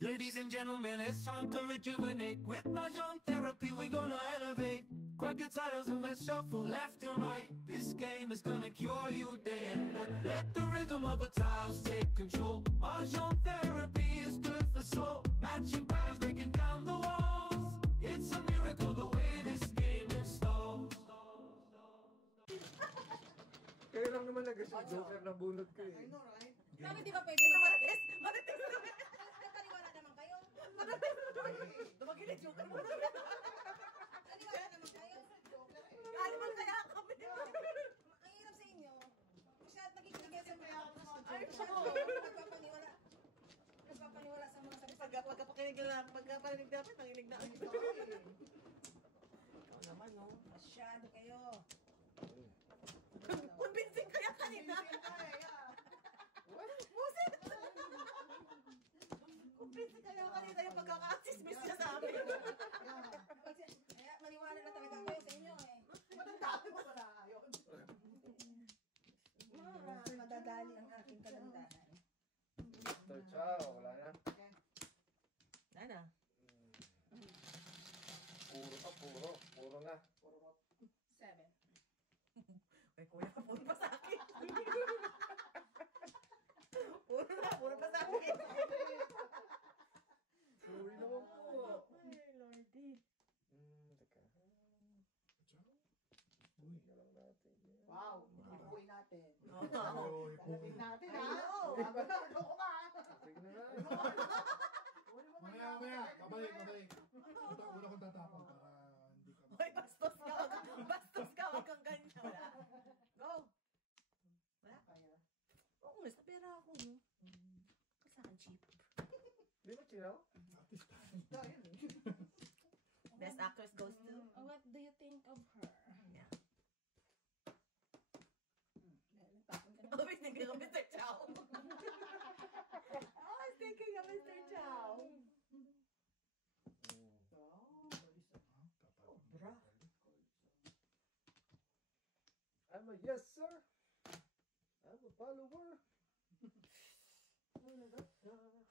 Ladies and gentlemen, it's time to rejuvenate. With Mahjong therapy, we're gonna elevate. Grab your titles and let's shuffle left and right. This game is gonna cure you day and night. Let the rhythm of the tiles take control. Mahjong therapy is good for soul. Matching patterns, breaking down the walls. It's a miracle the way this game installs. Kaya lang naman nag-asong joker na bunot ko eh. I know, right? Bakit di ba pwede mag-sabis? Nagkaniwala naman kayo. Dumagilid joker mo. Naniwala naman kayo. Ano man kaya kami? Ang hirap sa inyo. Siya nagkikigil sa mga Ay, nagpapaniwala. Nagpapaniwala sa mga sabis. Pagkaparinig dapat, nanginig na ang ito. Ikaw naman, no? Masyado kayo. Convincing kaya kanina. Buset! Convincing kaya kanina yung pagkaka-assist-miss niya sa amin. Kaya maniwala na talaga kayo sa inyo eh. Matandaan mo pala yun. Madadali ang aking kalandanan. Mr. Chow, wala na. Nana? Puro ka, puro. Puro nga. 7. Ay, kuya ka, puro pa sa akin. Puro pa sa akin. Sorry naman po. Ay, Lordy. Teka. Uy, na lang natin. Wow, ipuin natin. Oo. Lalagay natin, ha? Ayun. Ano ko ba? Sige na nga. Mamaya, babalik. Una kong tatapang para hindi ka... Hoy, bastos ka. Bastos ka. Huwag kang ganyan. Wala. Go. Wala. Oo, mas na pera ako, no? Kasi sa akin cheap. Di ba chinaw? Best actress goes to? What do you think of her? Yeah. Nagtapon ka na. Oh, thinking of Mr. Chow. I was thinking of Mr. Chow. Bra. I'm a yes, sir. I'm a follower. This one.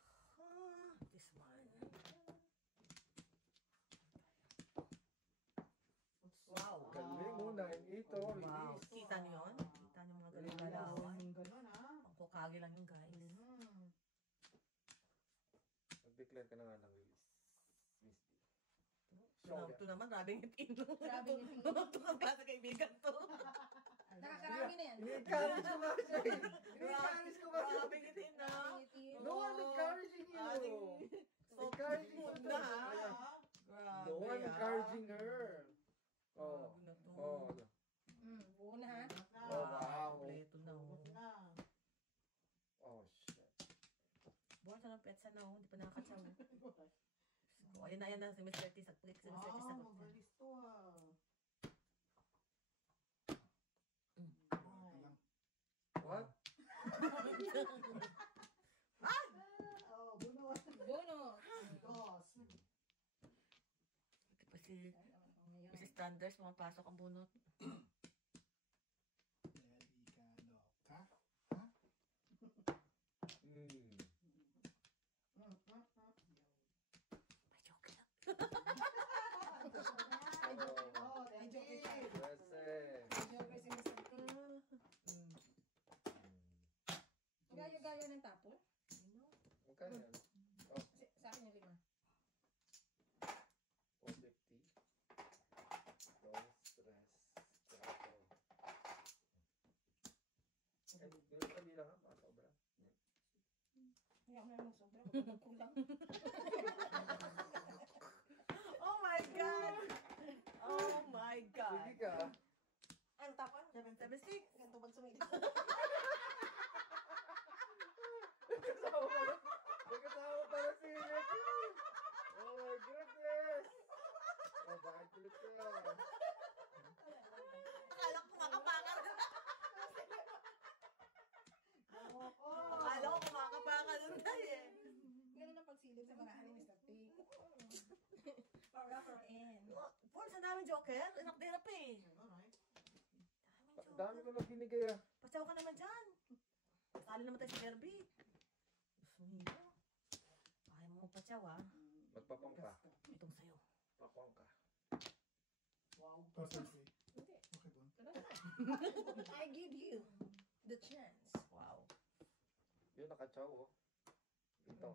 Wow. Galing mo, 9-8 oh. Wow. Release. Kita niyo yun? Kita niyo mga galaw-galawan? Yung gano'n, ha? Ang kukagi lang yung guys. Mag-declare ka na nga ng release. Miss D. Ito naman, rabing itin. Rabing itin. Ito ang klase kaibigan to. Nakakarami na yan. Ini-encourage ko nga siya eh. Ini-encourage ko nga siya. Rabing itin na. No one encouraging you. Encouraging mo mo na, na. ha? Grabe, No one ah. encouraging her. Oh. Grabe na to. Oh. Buo na ha. Oh, wow. Kompleto na, oh. Oh, shit. Buwan sa ng petsa na, oh. Hindi pa nakakatsaw. So, ayan na, si Mr. T. Sagpagit si Mr. T. Sagot na. magalis to, ha? What? Oh, bunot. Bonus. Dos. Ito pa si Mrs. Thunders, pumapasok ang bunot. Delikado ka? May joke lang. Oh, thank you. Present. Joker si Mr. T. Gaya-gaya ng tapon. Magkano yan? Sa akin yung 5. 450. Don't stress. Ganun kami lang ha, mga sobra. Kaya ako na lang sobra. Kulang. Oh my God! Oh my God! Sige ka. Ano tapon? 776. Ganito pag sumili. Nagkasama pala si Ricky. Oh my goodness. Oh, bakit kulit ka? Akala ko kumakapakan. Akala ko kumakapakan nun tayo eh. Ganun ang pagsilip sa mga ni Mr. T. For in. Paul, sa daming joker. Hirap na hirap eh. Dami ko na binigay ah. Pasaw ka naman dyan. Sali naman tayo sa derby. Gusto mo yun? Ayaw mo Patsaw ah. Magpapang ka. Itong sayo. Papang ka. Wow. Perfectly. Hindi. Okay, bon. I give you the chance. Wow. Yun, nakachaw, oh. Ito.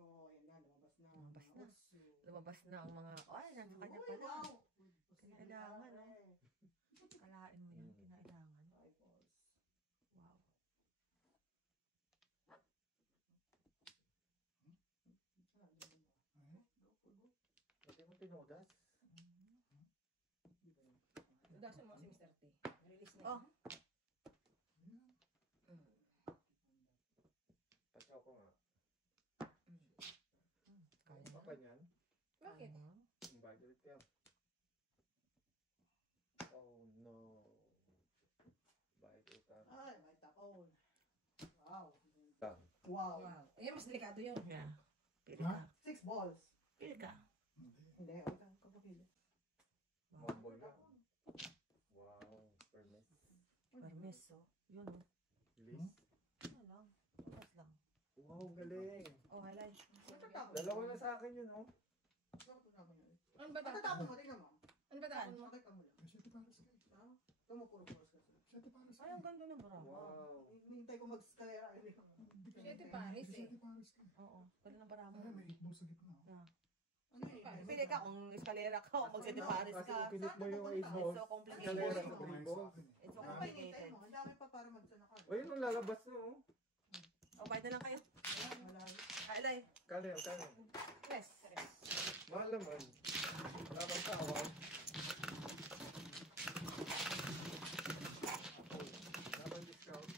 Oo, yan na, lumabas na. Lumabas na. Uso. Lumabas na ang mga, ay, nasa kanya Uy, pala. wow. Kailangan, no? Kalain mo yan, Mm. kinailangan. Eyeballs. Wow. Hindi mo tinudas. Udasan mo si Mr. T. Release na. Oh. Yeah. Mm. Pachaw ko nga. Kaya Ano na. pa niyan? Bakit? Kaya na. Budget ka. Oh no. Budget ka. Ay, may takon. Wow. Lang. Wow. Wow. Ayan, mas delikado yun. Yeah. Pili ka. 6 balls. Pili ka. Hindi. Hindi, okay lang. Kapapili. Mambol lang. Wow. Permis. Permiso. Yun, oh. Release. Ano lang. Tapos lang. Wow, galing. Oh, halay. Dalawa na sa akin yun, oh. Ano ba tapon? Matatapon mo, tingnan mo. Ano ba tapon mo? Makita mo lang. May 7 pares ka. Ah, ito mo puro puros kasi. 7 pares ka. Ay, ang ganda ng bravo. Wow. Hinihintay ko mag-scalera. Siyete pares May eh. 7 pares ka. Oo. Ganda ng bravo. Ay, may 8 balls sa gitna. oh. Ano yun? Pili ka kung eskalera ka o magsediparis Kasi ka. kung pinit mo yung 8 It's balls, so complicated. eskalera Ito sa 3 kumain balls. sa akin eh. It's so Ano pa hinihintay complicated. mo? Ang dami pa para mag-sana ka. O, yun ang lalabas na, oh. O, bayad na lang kayo. Wala. Halay. Kano. Yes. Mahal naman. Wala bang tawag? Wala bang discount?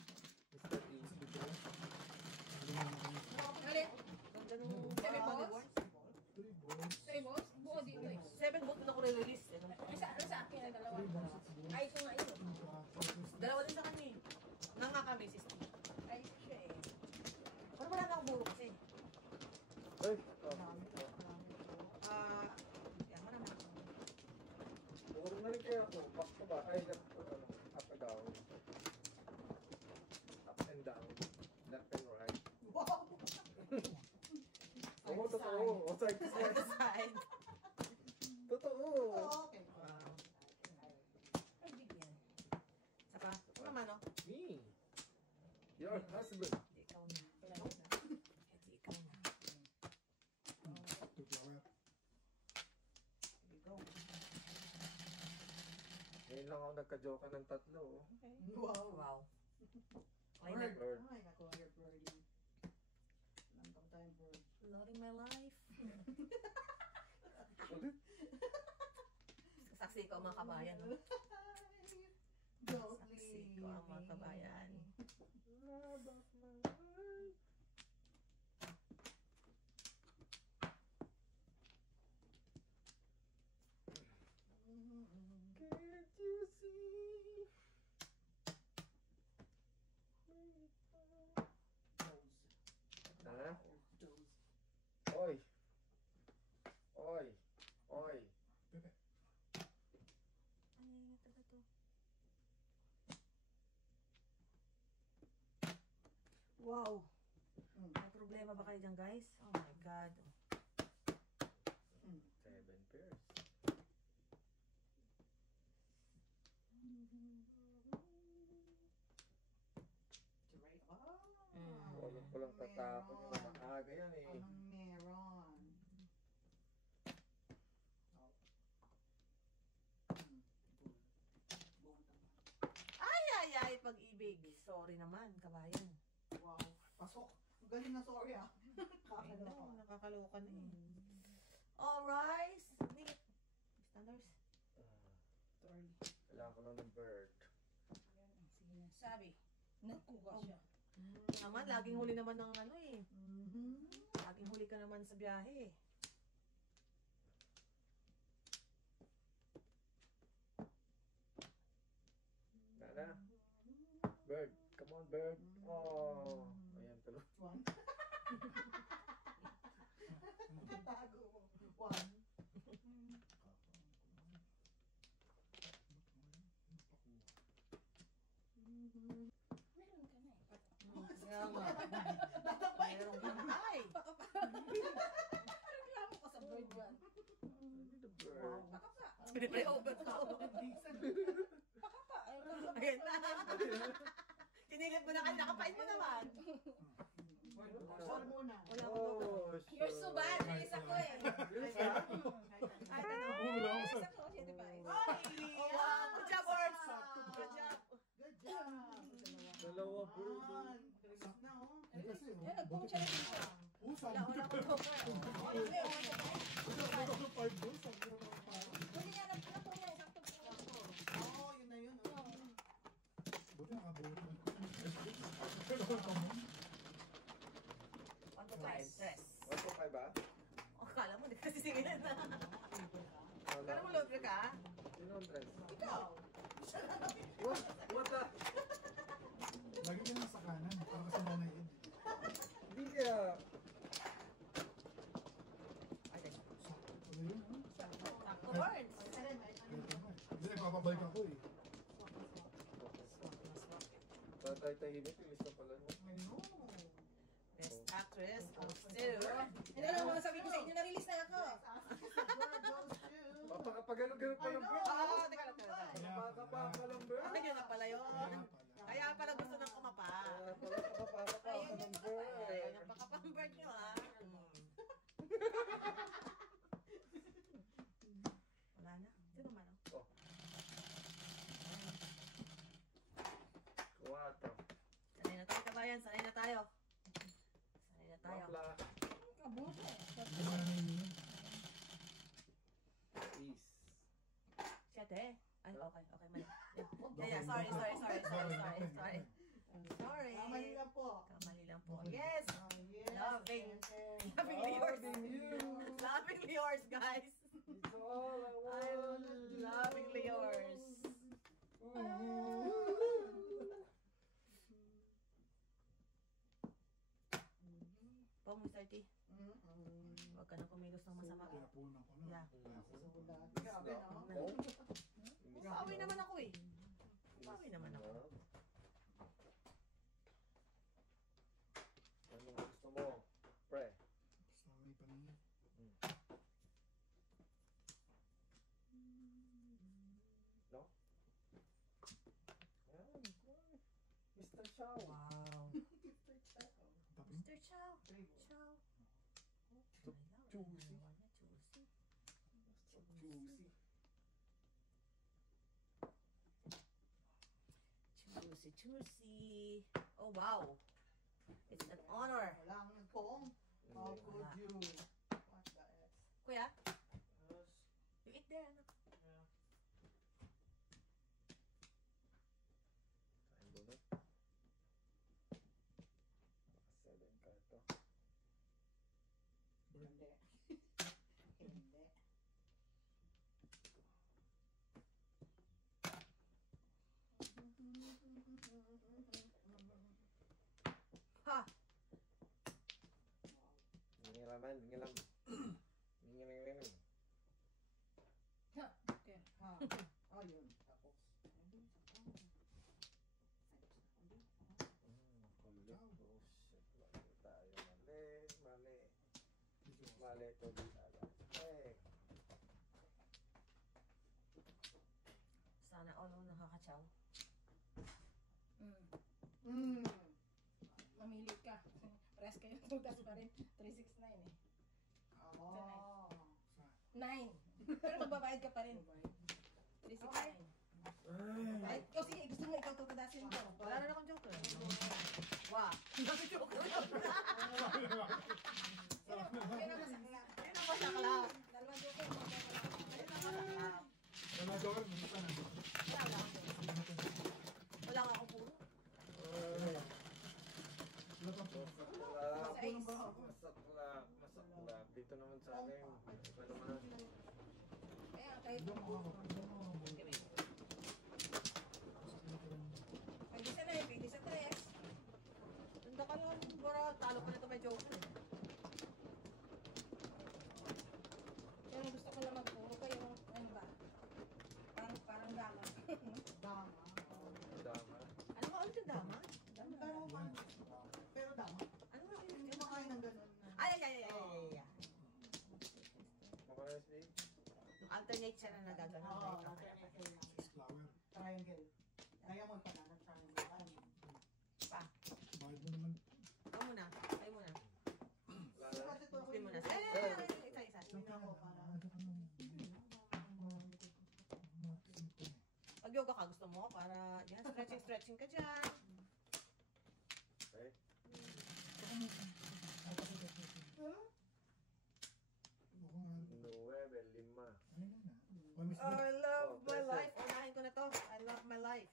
Mr. E. Studio. Alin? Ganda nung Seven bravo, balls? di ba? 3 balls. 3 balls? Buo dito eh. 7 book na ko re-release. Ay, sa akin na dalawa. 3 balls at balls. Ay, ito nga yun. Dalawa din sa kanya eh. Nga kami, sister. Ay, siya eh. Pero wala na akong buro kasi. Ay, Ah, yan, marami na. puro na rin kaya ako. Back to back. Ay, up and down. Up and down. Left and right. Wow! Oo, totoo. O, side to side. Side. Totoo. Okay. Wow. Ay, bigyan. Saka, ito naman, no? Me. Your husband. Ikaw na. Wala na. Hindi, ikaw na. 2 flower. Here we go. Ngayon lang ako nagka-joke ng tatlo. Oh. Okay. Wow. Wow. Ay, Bird. Bird. Ay, naku, your birdie. Nandang time bird. loving my life. Ulit. Saksi ko ang mga kabayan, no? Don't Saksi ko ang mga kabayan. Love of my life. Can't you see? Ha? Oy. Oy. Oy. Pepe. Ay, ito ba to? Wow. May problema ba kayo dyan, guys? Oh my God. 7 pairs. Oh, yung palang tatapon yung maaga yan eh. Anong meron? Ay, pag-ibig. Sorry naman, kabayan. Wow. Pasok. Ang galing na sorry ah. Ay, no, Kakaloka. nakakaloka na eh. All rise. Neat. Standards. Kailangan ko lang ng bird. Sige na. Sabi, nagkuha siya. Naman, laging huli naman ng ano eh. Mhm. Laging huli ka naman sa biyahe eh. Nana. Bird. Come on, bird. Oh. Ayan tuloy. One. Tago mo. One. Meron ka na eh. Kaya nga. Meron ka na. Ay! Pakapa. Pinipreover ko. Pakapa. Ayun na. Sinilip mo na kasi nakapain mo naman. Sol muna. Wala ko ba? You're so bad. Nais ako eh. Ay, ano? Wala ako sa... Nais ako. 75. Oh, wow. Good job, Orts. Good job. Good job. Dalawa po. Bilis na oh. Kasi, Yan, nagpunta siya ng dito. sabi Wala ko joker. Wala ko. ko 5 doon, sabi ko naman parang. Pwede nga nagpunta niya. Isang tugtog. Oo, yun na yun. Oh. Buti nakabuhat na. 1 to 5. Tres. 1 to 5 ba? Oh, kala mo, di kasi singilan na. Wala. Kala mo, loadre ka? Sino ang tres? Ikaw. What the? Lagi ka lang sa kanan, parang kasi nanay Ed. Hindi kaya. Sakto na yun, ha? Sakto, Orts. Ito nga. Hindi, nagpapabalik ako eh. Tatay tahimik, ilis na pala mo. Best actress goes to... Ano lang mga sabi ko sa inyo, na-release na ako. Papakapagano-gano pa lang, bro. Oo, teka lang, teka lang. Napakapaka lang, bro. Ay, yun na pala yun. Kaya pala. Kaya pala gusto ng kumapa. Napakapaka Ayun lang, yung bro. Ay, napaka-pampered nyo, ha? Wala na. Sino man, oh? Kuwato. Sanay na tayo, kabayan. Sanay na tayo. Sanay na tayo. Mapla. Kabuto. Hindi mo na yun. Peace. Siyete. Ay, okay, okay, mali. Yeah, sorry. Sorry. Kamali lang po. Kamali lang po. Yes! Oh, yes. Loving. Yes. Lovingly yours. Loving you. Lovingly yours, guys. It's all I I'm want. lovingly yours. Pong, Mr. T. Huwag ka na kumilos ng masama. Kaya punan ko na. Yeah. Sulat. Grabe no? Pauwi naman ako eh. Pauwi naman ako. Anong gusto mo? Pre. Sa may paningin. No? Yan. Mr. Chow. Wow. Tapos, Mr. Chow. Chow. Juicy. Juicy. Juicy. Oh, wow. It's an honor. Wala ang nagpong. How could you? What the F? Kuya, you eat there, anak. Kain bunot. 7 ka ito. Hindi. Hindi. Ha! Ngilaman, ngilam. Ngilang. Ha. Ayun. Tapos. Kulit. Oh, shit. Mali tayo. Mali. Mali to di alam. Sana all nakakachaw. Mamili ka. Press kayo. Tutas pa rin. 369 eh. Oh. 9. Pero magbabayad ka pa rin. 369. Ay, o sige, gusto mo ikaw tutadasin ko. Wala na akong joker. Wow. Dami joker. Kaya na masakla. Sino ba sakla? Dalawang joker. Sino ba sakla? wala daw rin, minsan na. Wala nga akong puro. Wala pang Masaklap. Dito naman sa akin. Iba naman. Kaya kahit Doon makakabuhat. pwede sa 9, pwede sa 3. Tanda ka lang. Para talo ko nito may joker. Pero gusto ko lang magpuro ko yung ano ba? Parang dama. Dama. Dama. Ano ba ulit yung dama? Pero dama. Ano ba ulit Hindi yung makain ng ganun. Ay. Makalas, babe. Yung alter alternate siya na nagagano. Oo, Flower. triangle. Diamond pala na triangle. Bayad mo naman. Ikaw muna. Tayo muna. Kasi ito ako Spin muna. yung- Isa-isa. Spin ako para... Pag-yoga ka, gusto mo? Para, yan, stretching ka dyan. I love my life. Unahin ko na to. I love my life.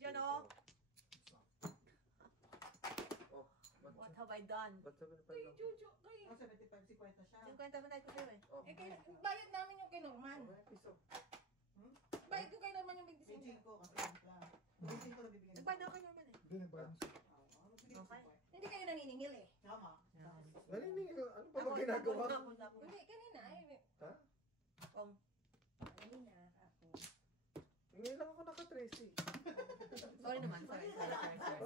Yan o. What have I done? Kay Jojo, kay... Oh, 75 si Kwenta siya. 50 minute ko sa'yo eh. Bayad namin yung kay Norman. Bayad ko kay Norman yung 25. 25 kasi lang. 25 lang bibigyan. Nagbayad ako kay Norman eh. Hindi, nagbayad mo siya. Okay. Hindi kayo naniningil eh. Tama. Naniningil, ano pa ba ginagawa? Hindi, kanina eh. Ha? Kanina, ako. Ngayon lang ako naka-tracy. Sorry naman. Sorry. Ano? Sabi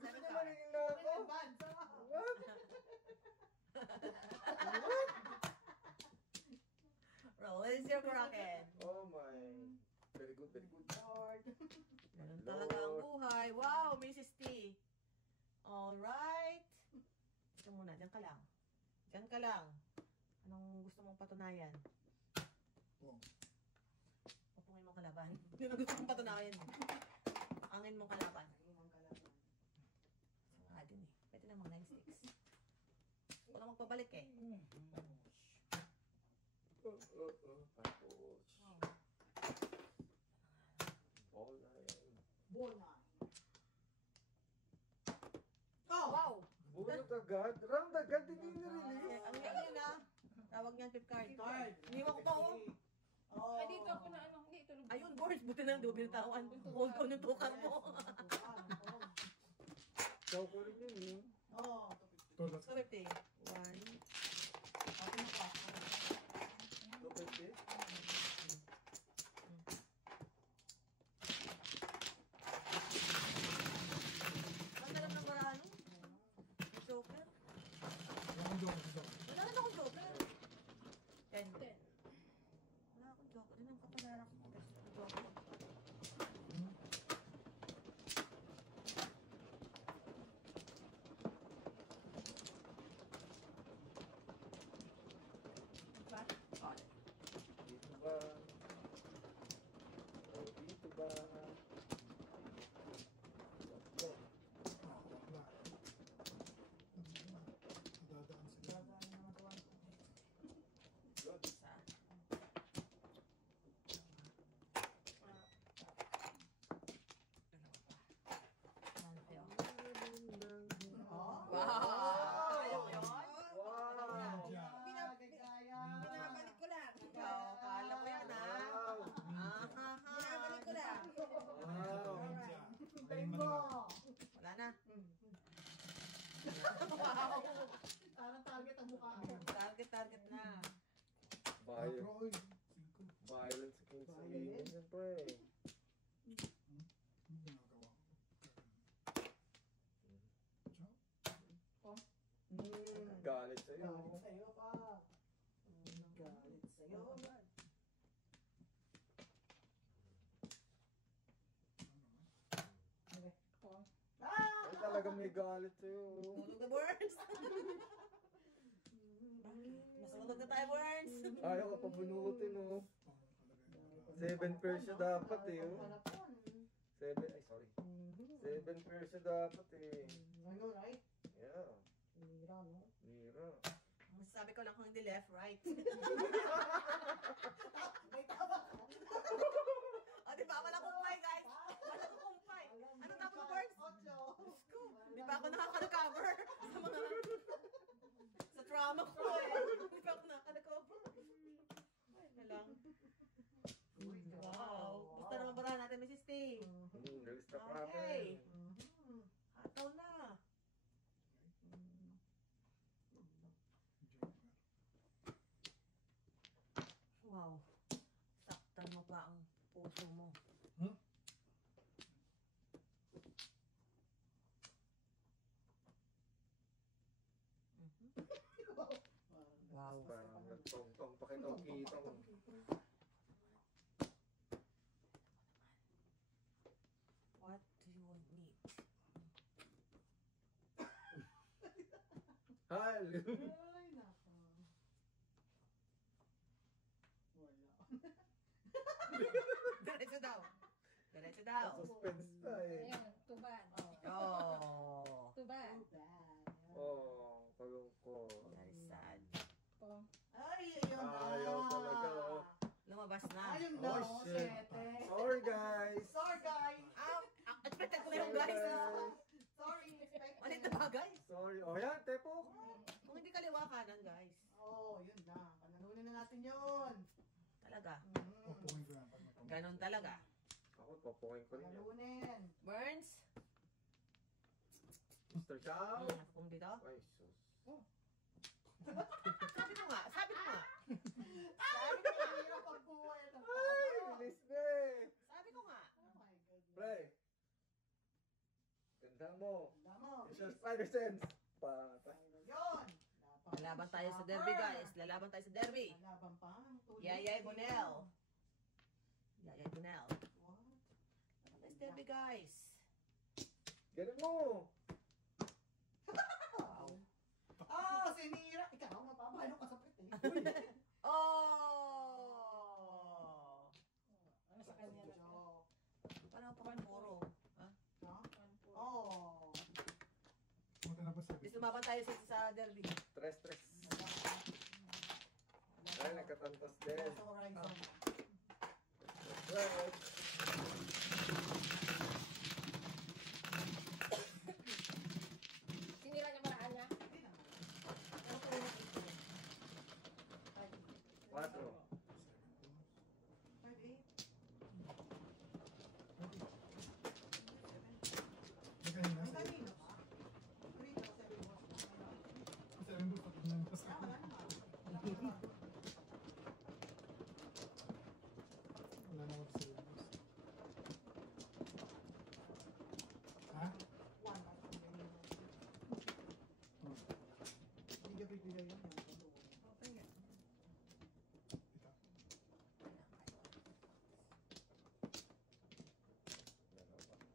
Ano ko. naniningil na ako? What? Roll is your kraken. Oh my. Very good, very good. Lord. Ganun talaga ang buhay. Wow, Mrs. T. Alright. Ito muna, dyan ka lang. Dyan ka lang. Anong gusto mong patunayan? Oh. Pupungin mong kalaban. Hindi na gusto mong patunayan. Angin mong kalaban. Sanga din eh. Pwede na mga 9 sticks. Walang magpabalik eh. Tapos. All nine. Bona. Oh! Wow! Bunot agad? Round agad, hindi nirelease. Ang yan ah. Tawag niyan fifth card. Card. Iniwan ko pa oh. Oh. Ay, dito ako na ano. Hindi, tulog. Ayun, boys. Buti na doon binitawan. Hold ko ng tukar mo. Ikaw ko rin yun eh. Oh. Ito, that's So, 50. 1. Ako na pa. Look at this. Ang dalam ng barano. Joker. Wala akong joke sa joke. Wala na akong joker. 10. 10. Wala akong joker. Yan ang kapalaran ko. Joker. Dito ba? Oh, dito ba? Tatlo. Wala. Dadaan sila. Good. Isa. Ano kayo? Wow! Kaya mo yun? Wow! Binabalik ko lang. Ikaw, kala ko yan ha. Binabalik ko lang. Wow! Galing mo. Wala na. Parang target ang mukha ko. Target na. Roy. Violence against women, siyempre. Ano ginagawa ko? Galit sa'yo. Galit sa'yo pa. Galit sa'yo. Ay, talagang may galit sa'yo. Tulog na, Burns. Masulog na tayo, Burns. Ayaw ka pabunutin, oh. 7 pairs siya dapat eh. Oh. 7, ay sorry. 7 pairs siya dapat eh. I know, right? Yeah. Mira, no? Mira. Masasabi ko lang kung hindi left, right. May tama ka. O, di ba? Walang kumpay, guys. Walang kumpay. Ano tapos mo, Burns? Ocho. Di ba ako nakaka-recover sa mga... sa trauma ko eh. Di ba ako nakaka-recover? Ay, na lang. Wow. Basta naman barahan natin, Mrs. T. Release the Okay. kraken. Hataw na. Wow. Saktan mo pa ang puso mo. Hmm? Mhm. Wow. Wow. Parang nagtong-tong, pakitong-kitong. What do you want me? Hal! Ay, nako. Wala. Diretso daw. Diretso daw. Suspense pa eh. Ayun, tubad. Oh. Tubad. Bad. Oh, kalungkot. Very sad. Oh. Ay, ayun na. Ayaw talaga, oh. Lumabas na. Ayun na, Oh, oh, shit. sete. Sorry guys! Sorry, guys. Expected ko na yung guys. Sorry, expected. Malit na bagay. Sorry. Oh, yan, tepo. Kung hindi kaliwa kanan, guys. Oh, yun na. Panalunin na natin yun. Talaga. Pupukin ko yan pag may pamilya. Ganon talaga. Ako, papukin ko rin yan. Panalunin. Burns? Mr. Chow! Kung dito? Ay, sus. Sabi ko nga. Sabi ko nga. Sabi ko na, hirap pagbuhay ng Ay, tao. bilis na eh. Sabi ko nga. Oh my goodness. Pre. Ganda mo. Ganda mo. It's your spider sense. Patay. Yun. Lalaban tayo sa derby, guys. Lalaban tayo sa derby. Lalaban pa. Yayay Bonel. Yayay Bonel. What? Lalaban tayo sa derby, guys. Ganun mo. Wow. Oh, sinira. Ikaw, mapapalo ka sa pit eh. Oh! Ano sa kanya na? Joke. Parang pa puro. Ha? No? Oh. Punta na ba sa Gusto lumaban tayo sa derby. Stress. Ay, nagkatantos din. Sa horizon. Right. Sinira niya maraan niya? Hindi naman. Pero kung yung ito. 4. 5'8". May kanina. Ang kanino pa? Kanino sa sabi mo? Kasi ang gusto ko ng tas Ah, wala naman. wala na ako sa labas. Ha? One, bakit ang kanino? Hindi ka bibigay yun. Ito.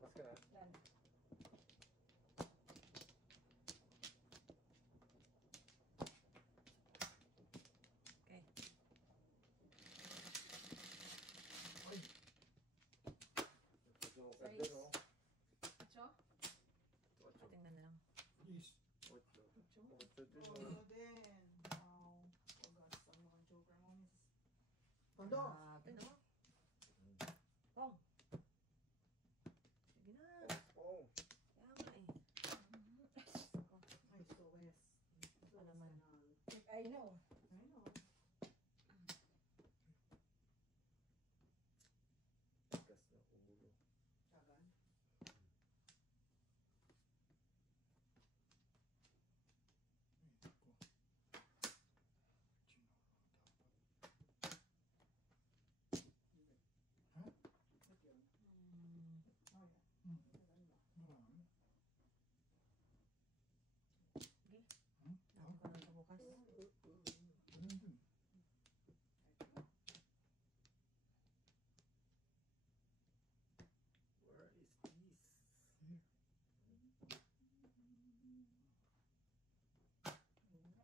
Mas ka na. Yan. Okay. Joker din, oh. Cho? 8. Tingnan na lang. Yes. 8 din, Oo oh. din. Wow. Oh gosh, sabi mo kang joker mo, miss. Tondo! Grabe, no? Oh. Sige na. Oh. Kaya nga eh. Ay, so yes. So Ano naman? I know. I know. Tigas na ulo. Tagal. Ay, ko. Chino. Ha? Ba't yun? Hmm. Oh, yeah. Hmm. Maganda. Marami. Sige. Hmm? Dapat ko lang ito bukas. Ganun din. Where is this? Here.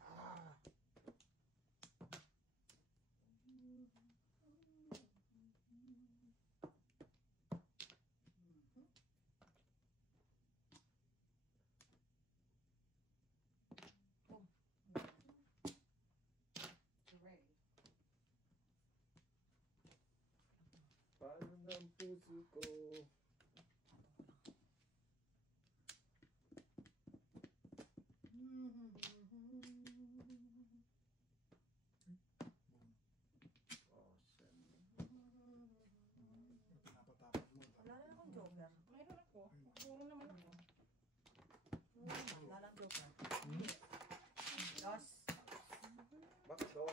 Ah. Hooray. Paano ng puso ko? Oh, shit. Pinapatapos mo. Wala na akong joker. Mayroon ako. Puro naman ako. Wala lang joker. Dos. Bakit to?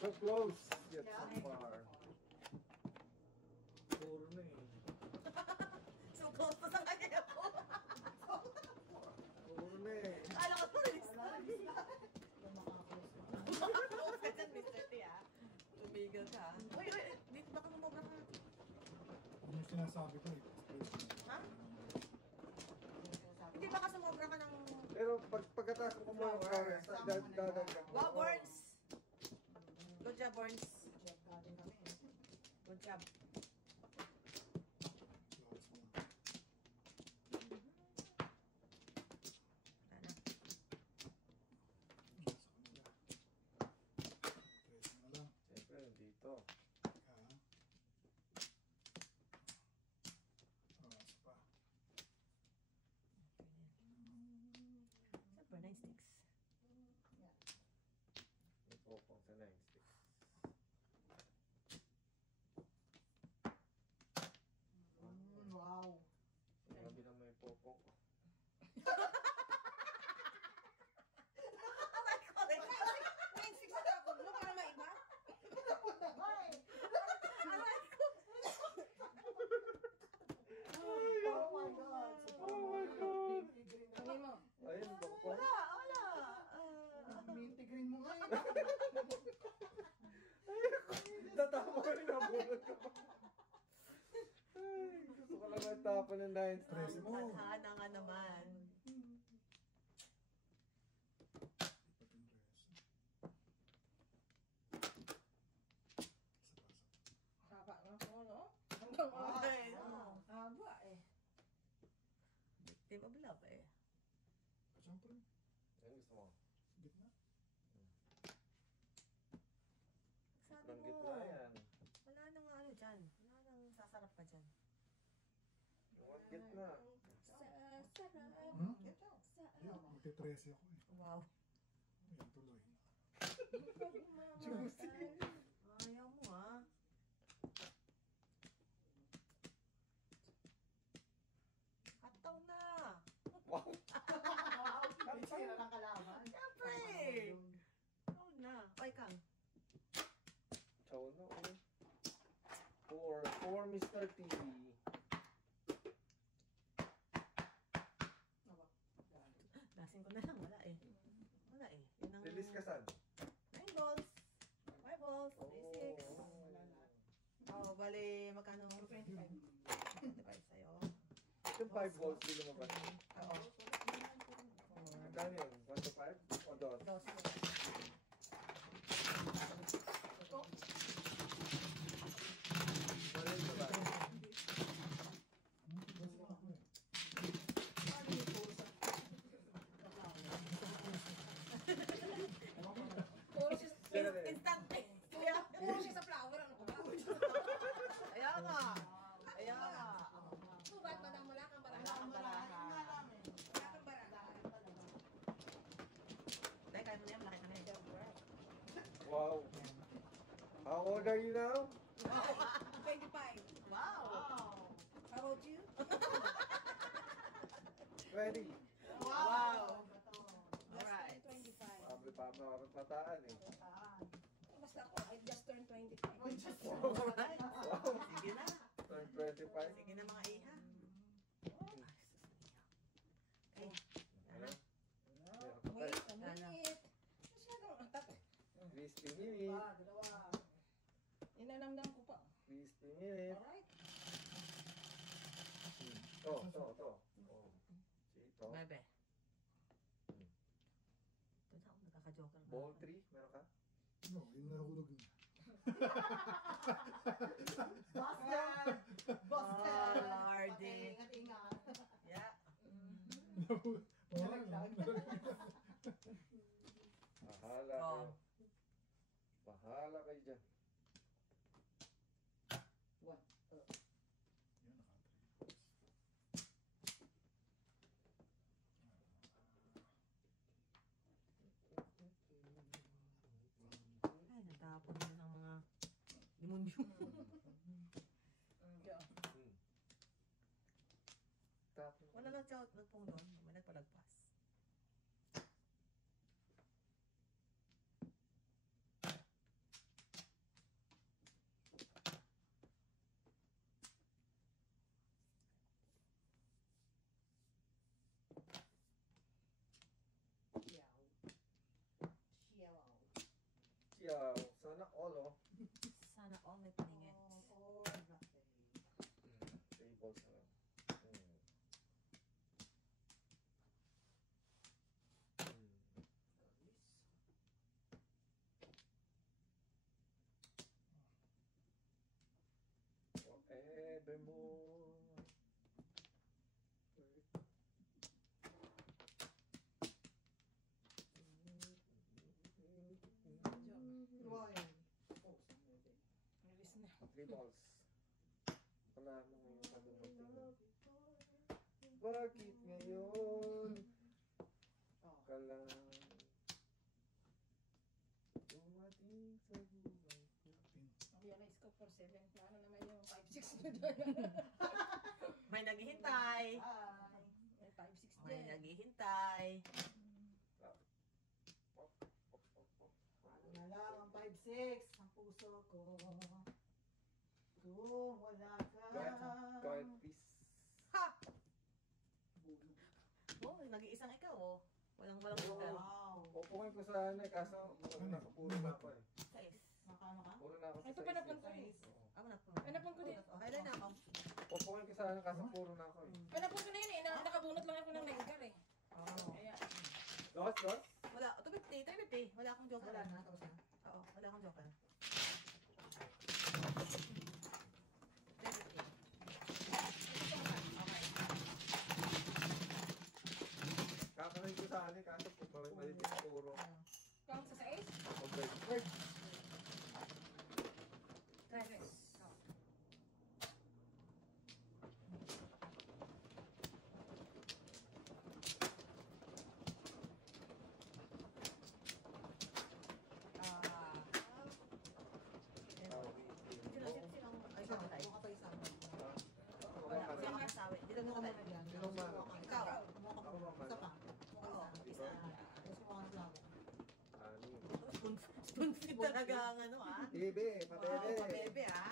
So close, yet so far. Puro na eh. So close pa sa kanya po. Puro na eh. Alam ko rin. Close ka dyan, Mr. T, ah. Tumigil ka. Uy, dito baka mamobra ka. Yun yung sinasabi ko eh. Ha? Hindi baka sumobra ka ng... Pero pagkatapos ko kumawa, dadag ka. Wow, Burns! Good job, Burns. Good job. Siyempre, dito. Siyempre, 9 sticks. May popong sa 9 sticks. Wow. Grabe na may popong. Wait, 6 na tapos mo para maiba? Oh my God. Oh my God! Tingin mo. Ayun, popong. Wala. Minty green mo nga. Tatama ko rin ang bunot ko. Ay, gusto ko lang matapon ng 9 Stress sticks. mo. Tadhana nga naman. Haba nga po, no? Hanggang Ay, haba eh. Team of love eh. Siyempre, Ayun, gusto mo. gitna. Sabi Ng mo. gitna yan. Wala nang ano dyan. Wala nang sasarap pa dyan. Yung gitna. Sarap. Hmm? Ito. Yun, magte-13 ako eh. Wow. Ayan, tuloy. Juicy. Ayaw mo ah. Kataw na. Wow. Sira ng kalaban. Siyempre. Kataw na. Oy, Kang. Chow na ulit. For Mr. T. Lasin ko na lang. Wala eh. Wala eh. Yun ang... Release ka saan? 9 balls. 5 balls. 3, 6. Oh, bali, magkano? 25 sa'yo. Yung 5 balls din lumabas. Oo. Magkano yun? 1 to 5? O 2? Dos. Ano yun ba? Puro siya, Instant pick. puro siya sa flower. Ano ko ba? Kaya nga. Kaya nga. Ba't madang wala kang baraha? Wala kang baraha. Wala kang baraha. Dahil kaya mo na yan, malaki ka na yan. Wow. How old are you now? 25. Wow. How about you? 20. Wow. Just Alright. turned 25. Sabi pa pataan eh. Basta ako, I just turned 25. Alright. Sige na. Turn 25. Sige na mga iha. Ay, Ano? Meron ka pa Wait eh. a minute. Masyadong atat. 50 minutes. Inanamdam ko pa. 50 minutes. Alright. To. Oh. Ito. Bebe. Ito na ako, nagkaka-joker na. Ball 3, meron ka? No, yung nahulog na. Hardy. Yeah. Bahala Oh. kayo. Bahala kayo dyan. Yan, naka 3 balls. Ay, natapon na ng mga limonyo. Tapos. Wala lang siya nagpong doon. May nagpalagpas. all, oh. Sana all may paningit. Oh, okay. 3 balls na lang. Forevermore. Wow, yan. Release na. 3 balls. Wala mo ngayon sa dumating. Bakit ngayon? Oh. Ka lang dumating sa buhay ko. Realize ko for 7. Ano naman yung 5-6 na dyan. May naghihintay. Bye. May 5-6 May dyan. naghihintay. Ano na lang ang 5-6 ang puso ko. Kung wala ka. Quiet please. Ha! Oh, nag-iisang ikaw, oh. Walang joker. Wow. Upukin ko sa ano eh, kaso nakapuro na ako eh. Sais. Nakano ka? Puro na ako sa Ay, ito size panapon ko eh. eh. Ako na po. Hanapon ko din. Oh, highlight na ako. Upukin ko sa ano, kaso puro na ako eh. Panapon ko na yun eh. Nakabunot lang ako ng neckar eh. Oh. Kaya, Lost? Wala, 250, 350. Wala akong joker. Wala na, tapos na. Oo, wala akong joker. 350. Kakalain ko sa ano eh, kaso maliit puro. count sa 6. Okay. Tres. Ah. Ay, Isa, sabay. buka pa isa. Wala akong masawi. Dito mo Buka ka muna dyan. Sinong mano? Ikaw. Buka pa. Isa pa. Buka isa. Tapos buka ng flower. Spoon-feed talaga ang ano, ah. Bebe, Wow, pabebe. pabebe, ah.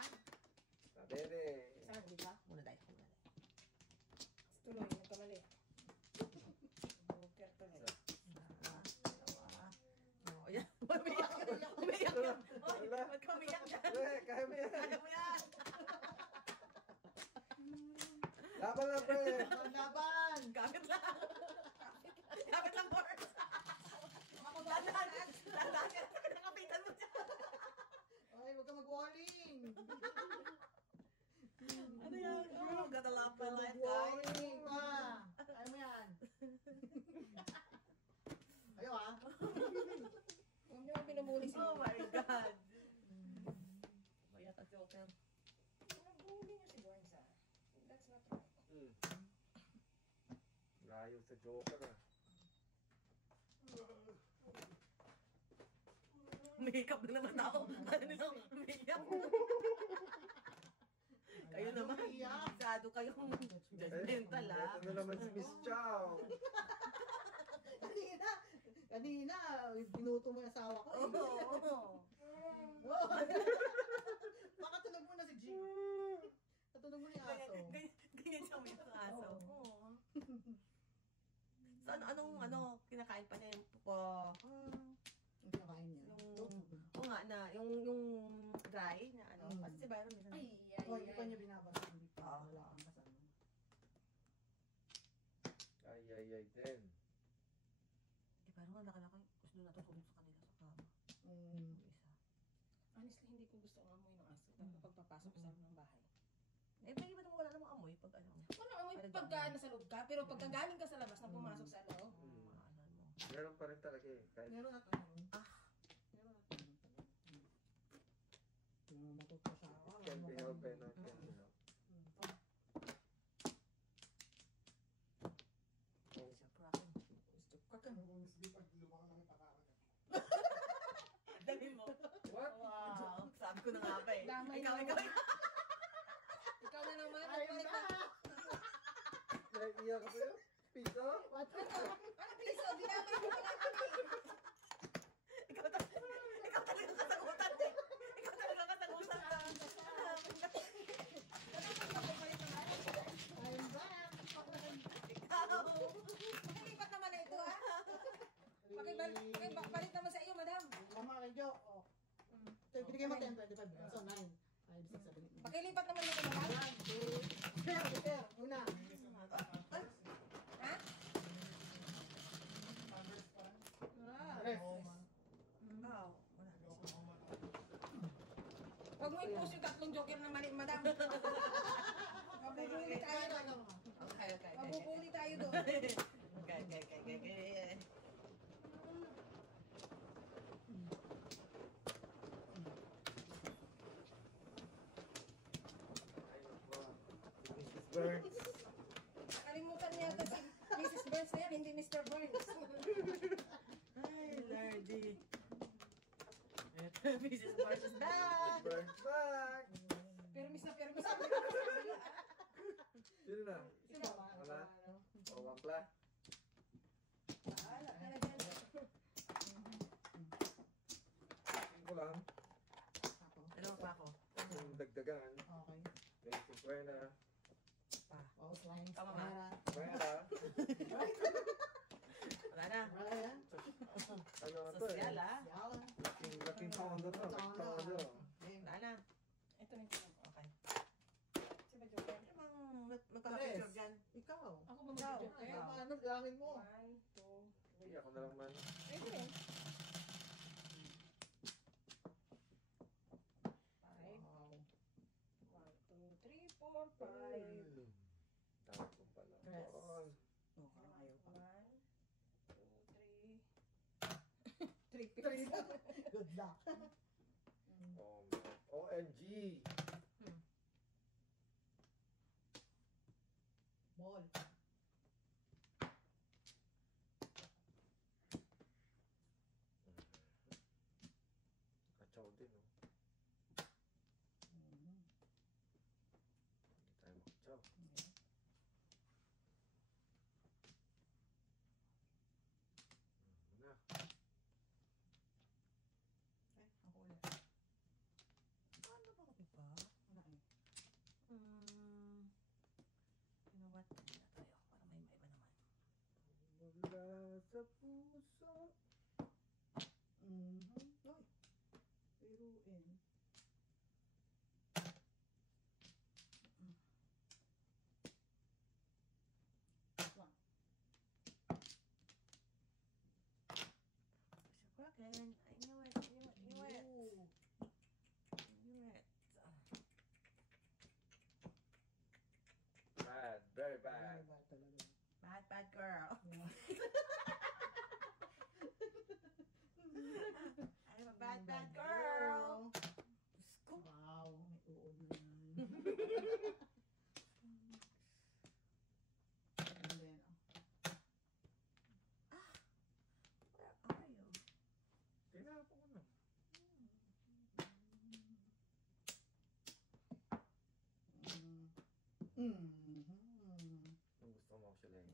Pabebe. Isa na, di ba? Muna tayo. Tuloy, nagkamali. Joker tuloy. Oh, yan. Umiyak yan. Umiyak yan. Oh, ba't ka umiyak yan? Kaya mo yan. Kaya mo yan. Laban lang, pre. Laban! Gamit lang. Gamit lang, Boris. Tandaan ka na nakapitan mo dyan. Ay, huwag ka mag-walling! Ano yan? Oh, gotta laugh my life, guys. Mag-walling ka! Ayaw mo yan. Ayaw ah. Huwag niyo ang binubuli si Oh my God. Mayat ang joker. Binubuli niyo si Borns ah. That's not right. Layo sa Joker ah. Makeup na naman tao. Ano nila, umiyak. Kayo naman, masyado kayong judgmental, ah. Ito na naman si Miss Chow. Kanina, binuto mo yung asawa ko. Oo. Oh. Baka tunog mo na si G. Katunog mo yung aso. Ganyan siya umiyak ng aso. Oo. So, anong kinakain pa niya yung po? Ang kinakain niya. Oo nga na, yung dry na ano. Kasi si Byron minsan. Oh, hindi pa niya binabasa. Hindi pa. Wala kang basa. Ay din. Si Byron nga nakalaki. Gusto na natutulog sa kanila sa kama. Yung isa. Honestly, hindi ko gusto ang amoy ng aso. Tapos pagpapasok sa ng bahay. Eh, pwede ba naman wala namang amoy pag ano? Ano amoy pagka nasa loob ka, pero pagka galing ka sa labas na pumasok sa loob. Ano mo? Meron pa rin talaga eh. Kahit Meron at ano. Ah. Meron at ano. Yung matuto siya. can be helped and not can be helped. Siyempre ako. Hindi pag lumakas ang pakakan. Dali mo. What? Wow. Sabi ko na nga ba eh. Damay Ikaw. Ikaw na naman. Ayun na! Naiiyak ka ba yun? Pizza? What? Ano piso? Dinamay mo na kami. Ikaw talaga kasagutan eh. Ikaw talaga kasagutan ka. I'm back! Ikaw. Pakilipat naman na ito ha. Pakibalik naman sa iyo, madam. Tama kay Jo. Oh. Ito yung binigay Bigyan mo 10, 25. So, 9, 5, 6, 7, 8. Pakilipat naman ito na lang. 1, 2, 3, 4, una. Ha? Rest. Wow. Huwag mo i-push yung tatlong joker na mali, madam. Mabubuli tayo doon. Okay. Mabubuli tayo doon. Okay. Burns. Nakalimutan niya ito si Mrs. Burns na yan, hindi Mr. Burns. Ay, Lordy. Mrs. Mars is back. Burns back. Permis na. Sino na? Wala? O, wapla. Wala ka na dyan. Tingin ko lang. Ano pa ako? Yung dagdagan. Okay. Yung si Buena. Oh, slime. Tama ba? Buena. Wala na. Wala yan. Ano na to eh? Sosyal, ah. Yawa. Laking tondo to. Laking tondo. Wala na. Ito na ito. Okay. Si ba joker? Ano bang magpapicture dyan? Ikaw. Ako ba mag-joker? Kaya paano gamit mo? 1, 2, Hindi ako na lang man. Pwede rin. 5. Wow. 1, 2, 3, 4, 5. Tama ko pala. Yes. Oo. Oh, parang ayaw pa. 1, 2, 3. 3 picks. Good luck. OMG. Ball. Kachaw din, no? Hindi tayo makachaw. Na. Ay, ako ulit. Paano ba ako iba? You know what? Hindi na tayo. Para may maiba naman. Mula sa puso. Uy. Piruin. Again. I knew it. I knew it. Bad. Very bad. Bad talaga. Bad girl. I'm a bad girl. Wow. May uod naman. And then, Where are you? Tinapo ko na. Ang gusto mo actually.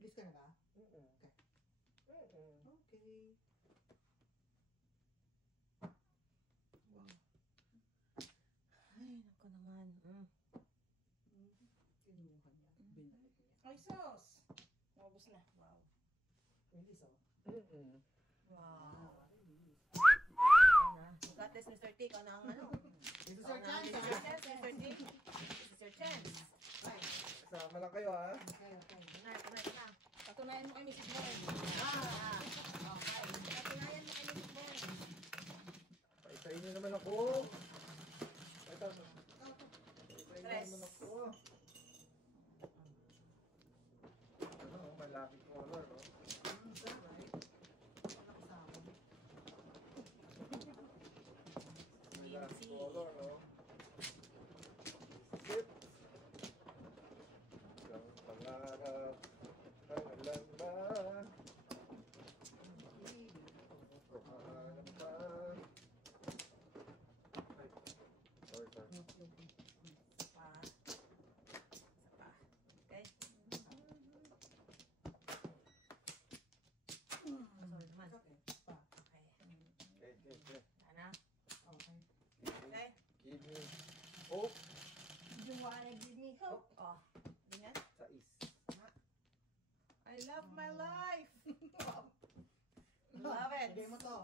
Release ka na ba? Okay. Okay. Wow. Ay, naku naman. Kinuha niya. Binalik niya. Ay, sus! Naubos na. Wow. Release, oh. Wow. Release. You got this, Mr. T. Ikaw na ang ano. This is Ikaw your na ang chance, Mr. ah. T. Mr. T. This is your chance. Kasama lang kayo, ha? Okay, okay. Ito na. Patunayan mo kay Mrs. Burns. Okay. Patunayan mo kay Mrs. Burns. Paisayin niyo naman ako. Ito. Paisayin niyo naman ako. Ano, malapit color, no? It's alright. Wala kasama. Malapit color, no? Sip. Hanggang pangarap. Kailan ba? Pangarap ba? Ay, sorry, sorry. Isa pa. Okay? Sorry naman. Okay. Pa. Okay. Okay. Ana? Okay. Okay? Give me hope You wanna give me hope? Oh. Ganyan? sa is. I love my life. it. Lagay mo to.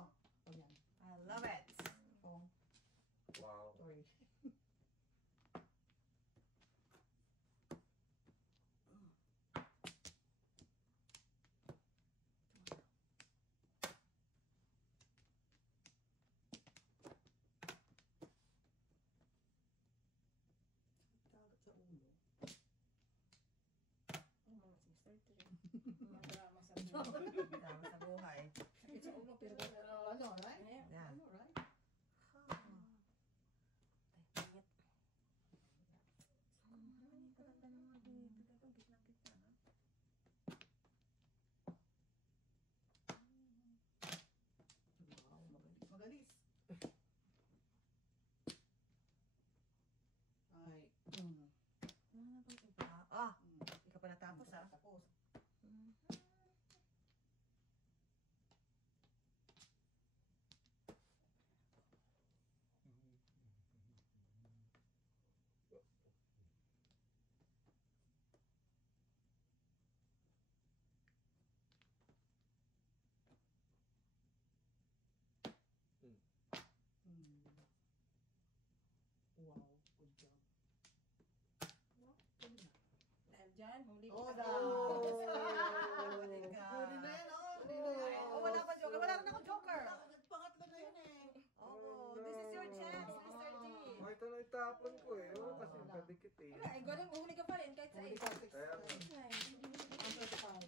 O yan. I love it. Oh, Wow. sorry. Tagot sa ulo. Oh, mga 6:30. Madrama sa buhay. Dami sa buhay. Sakit sa ulo, pero Pero ano, right? Ayan. Yan. Ano, right? Wow, magalis. Magalis. Ay, Ah, hindi ka pa natapos ah. Tapos. Hmm. Wow, good job. Wow, good na. dahil dyan, huli Oh, kita. Huli ka. Huli na yan, oh. Huli na yan. Oh, wala pa joker. Wala rin ako joker. Pangatlo na yun eh. Oh, this is your chance, Mr. D. Oh, ito na itapon ko eh. Oo, kasi kadikit eh. Wala, ay galing, huli ka pa rin kahit sa Huli ito. ka, 6 Kaya, Ay, Ang 35.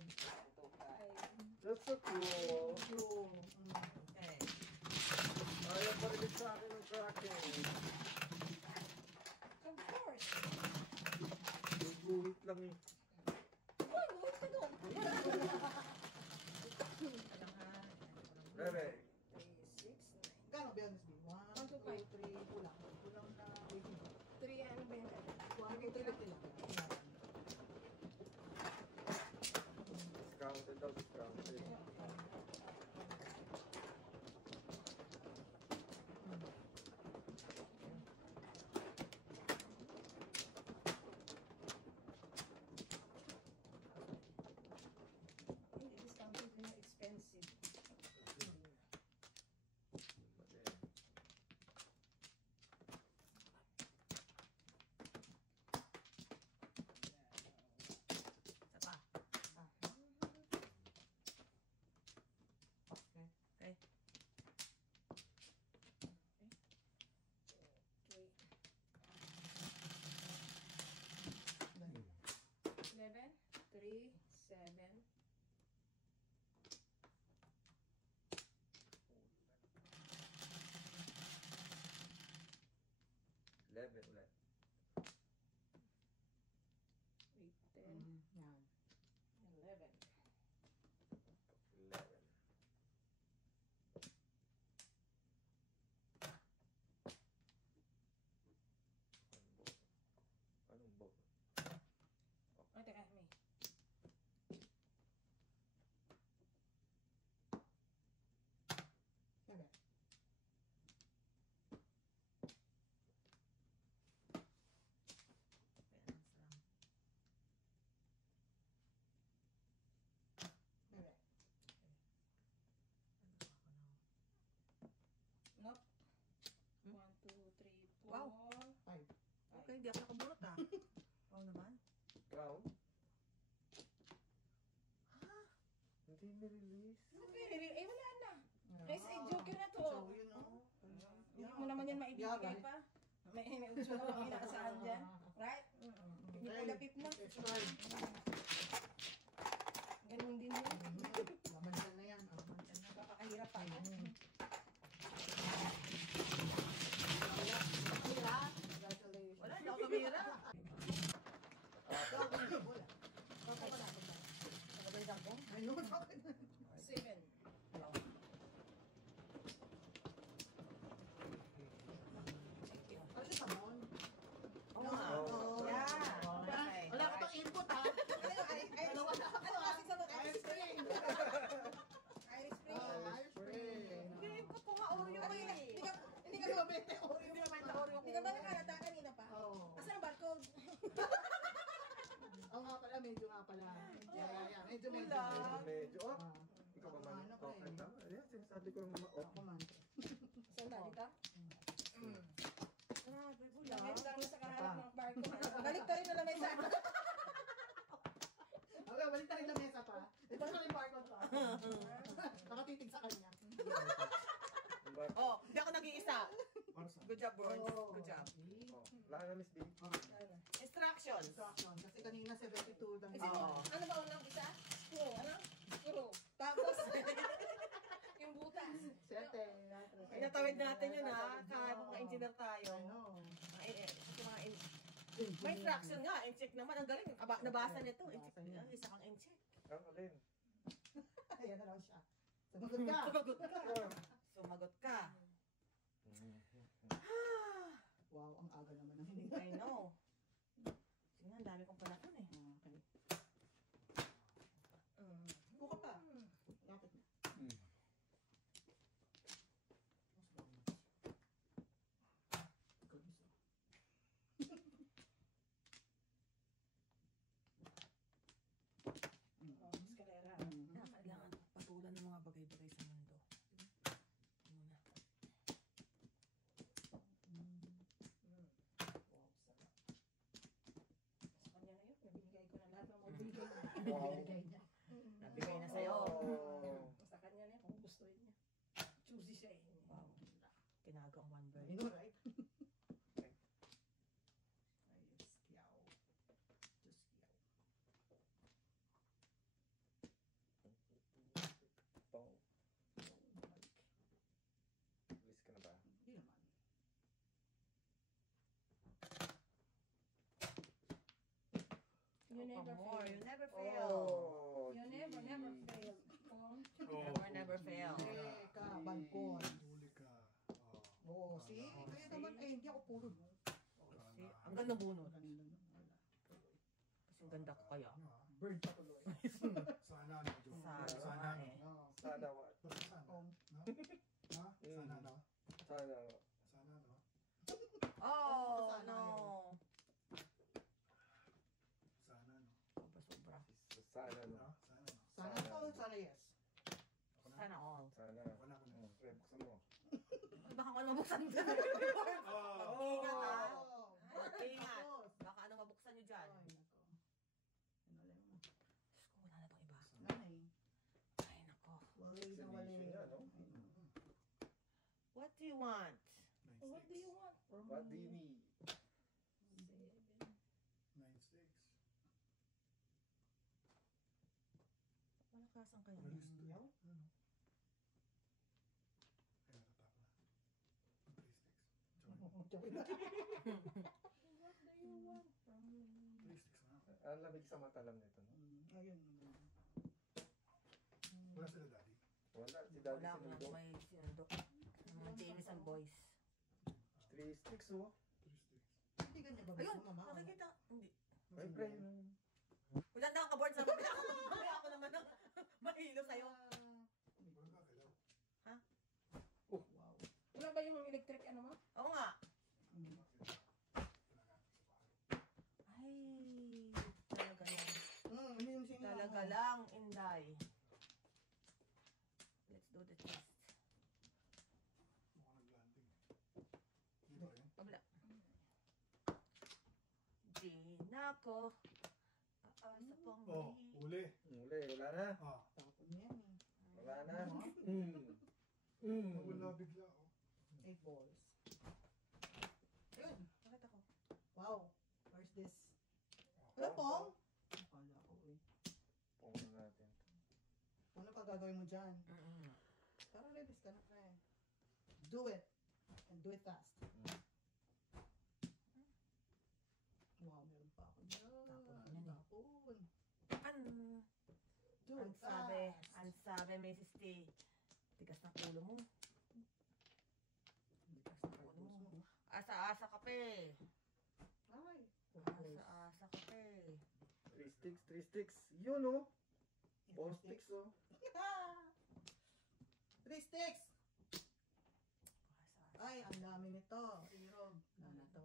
that's so cool. True. Okay. Ayaw parinig sa akin ng cracking. of course. Guguhit lang eh. Uy, buhay ka doon. Bebe. 3, 6, 9. Gano'ng balance din? 1, 2, 1, 2, 3, kulang. Kulang na 18. 3, ano ba yun? 1, 2, 3, lang. Discounted daw, discounted. Hindi, discounted din yung expensive. Isa pa. Okay. Okay. 11, 3, 7. 11 ulit. 8, 10, Yan. 11. 11. Anong boto? Ay, teka, may. Okay. Okay. Nope. 1, 2, 3, 4. Wow. 5. Okay, hindi ako nakabulot ah. Oo naman. Ikaw? Hindi nirelease. Eh, wala na. Guys, eh, joker na to. So, yun, oh. Hindi mo naman yan maibibigay pa. May utso na kung inaasahan dyan. Right? Hindi ko lapip na. Expired. Ganun din yun. Laman dyan na yan. Oh. Napakahirap pa. Congratulations. Wala, hindi ako kamera. Ayun, bakit? 7. Ano siya tamon? Oo nga. Oo. Yeah. Okay. Wala ko pang input ha. Ano kasi sa mga Ice cream. Iris Spring? Ice cream. Input ko nga Oreo eh. Hindi ka Mabete Oreo. Hindi ka ba nakalata kanina pa? Oo. Asan ang barcode? Oo nga pala, medyo nga pala. Yeah. Medyo. Wala. Medyo. Oh, Ah. ikaw ba man? Ano pa Okay, eh. tama. Yes, yes. sabi ko yung ma-off. Ako man. Saan na dito? Grabe, bula. Lamay lang sa kaharap ng barko. Balik tayo na lamay sa. Okay, balik tayo na lamesa pa. Ito na yung barko pa. Nakatitig sa kanya. Oh, hindi ako nag-iisa. Para sa Good job, Burns. Good job. Oh, wala na, Miss B. Instructions. Instruction. Kasi kanina 72 lang. Oo. Ano ba unang isa? Screw. Ano? Screw. Tapos, yung butas. Sete. Pinatawid natin yun ha. Kahit mga engineer tayo. Ano? May instruction nga. In-check naman. Ang galing. Nabasa nito. In-check. Isa kang in-check. Ang alin. Ayan na lang siya. Sumagot ka. Sumagot ka. Sumagot ka. Wow, ang aga naman ng hininga. I know. Sige, ang dami kong panahon eh. Okay. Buka pa. Lapit na. Kailangan patulan ng mga bagay-bagay sa mundo. Muna. Sa kanya na yun, nabigay ko na lahat ng mabigay. Wow. Nabigay niya. Nabigay na sa'yo. Sa kanya na yun, kung gustuin niya. Choosy siya eh. Wow. Tinago ang one bird. I know, right? Ayos, kiyaw. Just kiyaw. Pong. Wish ka na ba? Hindi naman. You never more. fail. You never fail. Oh, You never fail. Never fail. Teka, balkon. huli ka. Oo, see? Kaya naman, ay, hindi ako puro. See? Ang ganda bunot. Kanina na. Wala. Kasi ang ganda ko kaya. Bird pa tuloy. Sana ano, Jo? Sana Sana nga eh. ano? sana what? Basta sana. Oh. No? Ha? Sana no? Sana. Sana no? Oh, Sana no. Sana no? Sobra-sobra. Sana No? na. Sana no? Sana to, sana yes. Ako na? Sana all. Sana. Wala ko na. Pre, buksan mo. Baka ako mabuksan dyan. Oh! Ingat ha. Oh. Ingat. Tapos. Baka ano mabuksan nyo dyan. Ay, nako. Ano lang mo? Diyos ko, wala na bang iba? Nanay. Ay, nako. Wali na wali. Exhibition yan, no? What do you want? What do you want from What do me? you need? 9-6. Malakasan kayo. Alis to. Yaw? Ano? Kaya natapos na. 3-6. Joke lang. What do you want from me? 3-6 na. Ang lamig sa mata lang nito, no? Ayun. Wala sila daddy. Wala, si Daddy Wala ko na sinundo. may sinundo. Mga James and boys. 3 sticks, oh. 3-6. Hindi ganyan ba? Ayun, Mama, nakikita. Hindi. Ay, pre. Wala na ako board sa mga. Ako naman ang mahilo sa'yo. Wala ka kailaw. Wow. Wala ba yung electric ano mo? Oo nga. Ay, talaga lang. Talaga lang, Inday. Let's do the test. Mukhang nag-landing. Hindi ba rin? Pabla. Di na ko aasa pang Oh, huli. Muli, wala na. Ah, Tapon yan eh. Wala na. nawala bigla oh. 8 balls. Ayun, nakita ko. Wow. Where's this? Wala pong? Akala ko eh. Pong na natin. Ano pa gagawin mo dyan? Para release ka na pre. Do it. And do it fast. Wow, meron pa ako dyan. Tapon yan eh. Tapon. Do Ang it sabi, fast. ang sabi, Mrs. T. Tigas ng ulo mo. Tigas ng ulo mo. Asa-asa ka pa eh. Ay. Asa-asa ka pa eh. 3 sticks, 3 sticks. Yun, oh. 4 sticks, oh. 3 sticks. Asa-asa. Ay, ang dami nito. Zero. Nana to.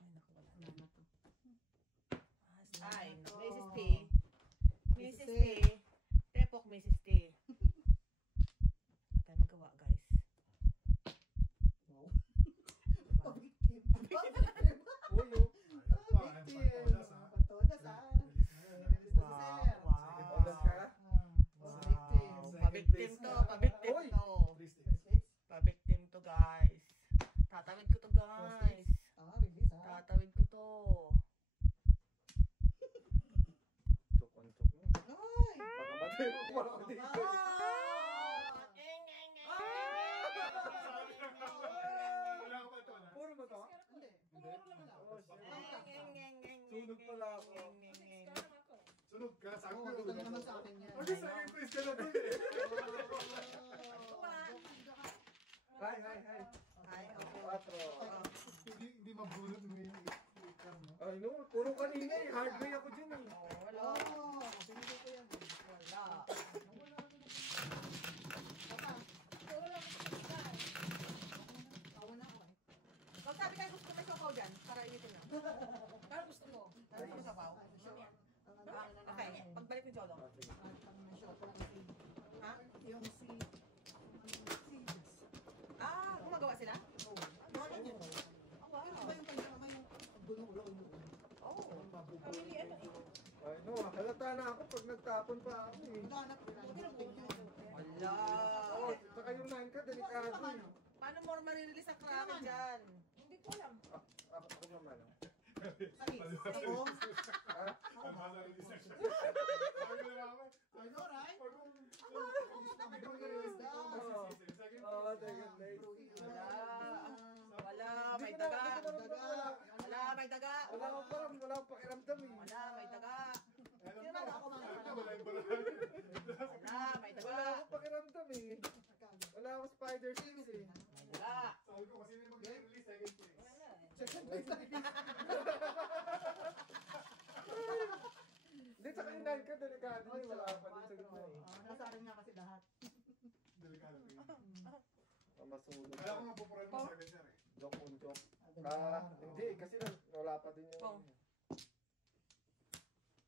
Ay, naku, wala na. Nana to. Ay, Nana to. Mrs. T. Mrs. Mrs. T. T. Tepok, Mrs. T. At tayo Sunog pala ako. Ikaw naman ako. Sunog ka, sabi Oo, ko. ito naman sa akin yan. Kasi sa akin, please ka na dun eh. Hi. Ay, okay. 4. Hindi mabunot mo yung ikam, no? Ay no, puro kanina eh. Hard way ako dyan eh. Oh, wala. Oo, pinili ko yan. Wala. Ikaw wala akong pagkakas. Tawa na ako eh. Kung sabi kayo gusto ko may sabaw dyan, para initin lang. Parang gusto mo. Ano yung sabaw? Okay, pagbalik ni Jolo. Ha? Yung si... Ah, gumagawa sila? Ano yun? Oh, wow. Iba yung kanya yung gulo-gulo. Oh. Family, ano eh. Ay no, halata na ako pag nagtapon pa ako eh. Naghanap ko lang. Wala. Oo, saka yung 9 ka, delikado eh. Paano mo marirelease ang kraken dyan? Hindi ko alam. Ako naman. Ako? Ha? Ang basa rin isa siya. Sabi ko na ako, I know, right? Oo, teka, late. Wala. Wala, may daga. Wala, may daga. Wala akong pakiramdam eh. Wala, may daga. Alam Sino ko, ba? Ako wala mga. yung balahan. Wala, may daga. Wala akong pakiramdam eh. Wala akong spider sense eh. May daga. Sabi ko kasi may mag-release second place. Wala eh. Hindi, saka yung 9 ka, delikado eh. Wala pa din sa gitna eh. Nasa akin nga kasi lahat. Delikado yun. Masunog. Kaya ko nga pupuran mo second sir eh. Joke on joke. Hindi, kasi wala pa din yung... Pong.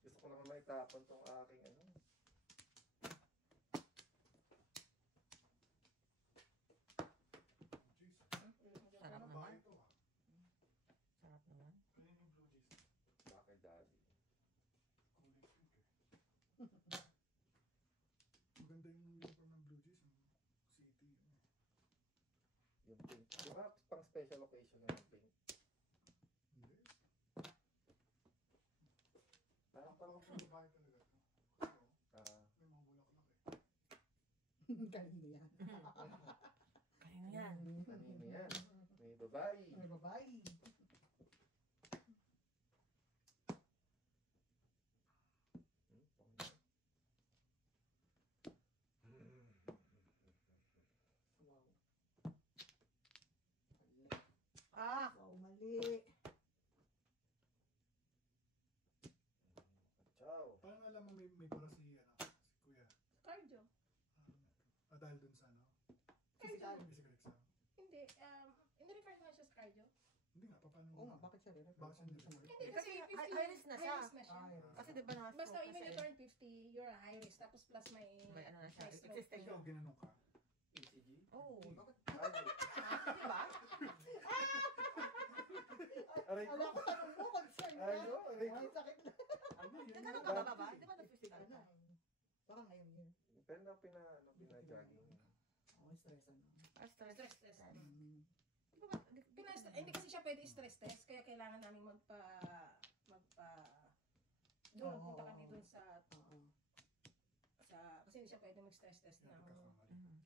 Gusto ko naman maitapon tong aking ano. Jeez. Sarap Ano ba naman. ito ah? Sarap naman. Ano yung blue cheese? Bakit daddy? Kulay pink eh. Maganda yung uniform ng blue cheese. City. Yung pink. Di ba pang special occasion na yung pink? Hindi. Parang Parang pang... pang babae talaga to. Kasi may mga bulaklak eh. Kanina yan. Kaya yan. Kanino yan? May babae. May babae. Wow. Ah! Wow, mali. Ciao. Paano alam mo may pura si Kuya? Cardio. Dahil dun sa ano? Physical. Physical exam. Hindi. In-refer naman siya sa cardio. Hindi nga, paano Oo nga, bakit siya rin? Bakit siya nila? Hindi Kasi kasi 50. high risk na siya. High risk na siya. Kasi di ba na Basta even you turn 50, you're a high risk. Tapos plus may... May ano na siya, may stroke. existing. Ikaw, ginanong ka. ECG? Oh, Bakit? Ay, di ba? aray ko. Alam ko, tanong mo, concern ka. Ay, no, aray ko. Ay, sakit na. Ano yun? Nagkaroon ka ba ba? Di ba na-physical Ano ka? eh. Baka ngayon yun. Pero na pina-jogging. Oo, stress ano. Ah, stress. Stress. Mm. Di ba ba? Hindi kasi siya pwede stress test. Kaya kailangan namin doon, Oo. punta kami doon sa... Oo. Kasi hindi siya pwede mag-stress test ng...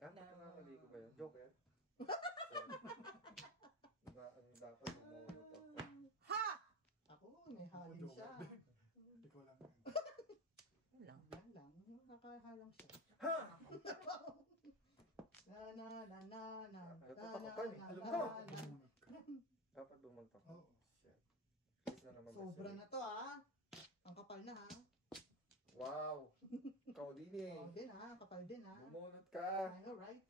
Ah, nakakamali ko ba yun? Joker? Diba, ano dapat bumunot ako? Ha! Ako, may halin siya. Ikaw lang. Yun lang. Yan lang, nakakahalang siya. Ha! Na. Ayaw pa pakupan eh. Alam ko! Dapat bumunot ako. Oo. Shit. Please na naman Sobra na to ah. Ang kapal na ha. Wow! Ikaw din eh. Oo din ha, kapal din ha. Bumunot ka! I know, right?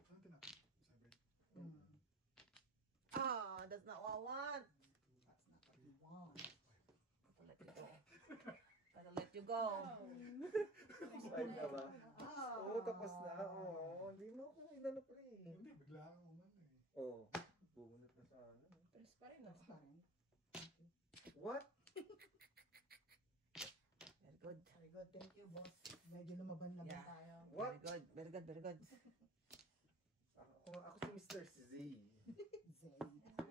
Saan tinapos? Sabi. Mm. Ah, that's not what I want. That's not what we want. Gotta let you go. Gotta let you go. Ay na ba? Ah. Oo, tapos na. Oo, hindi mo ako inano pa eh. Hindi, bigla akong umano eh. Oo. Bumunot na sa ano. Stress pa rin. That's fine. What? Very good. Very good, thank you boss. Medyo lumaban-laban Yeah. tayo. What? Very good. Very good. Very good. Ako si Mr. Z. Zane.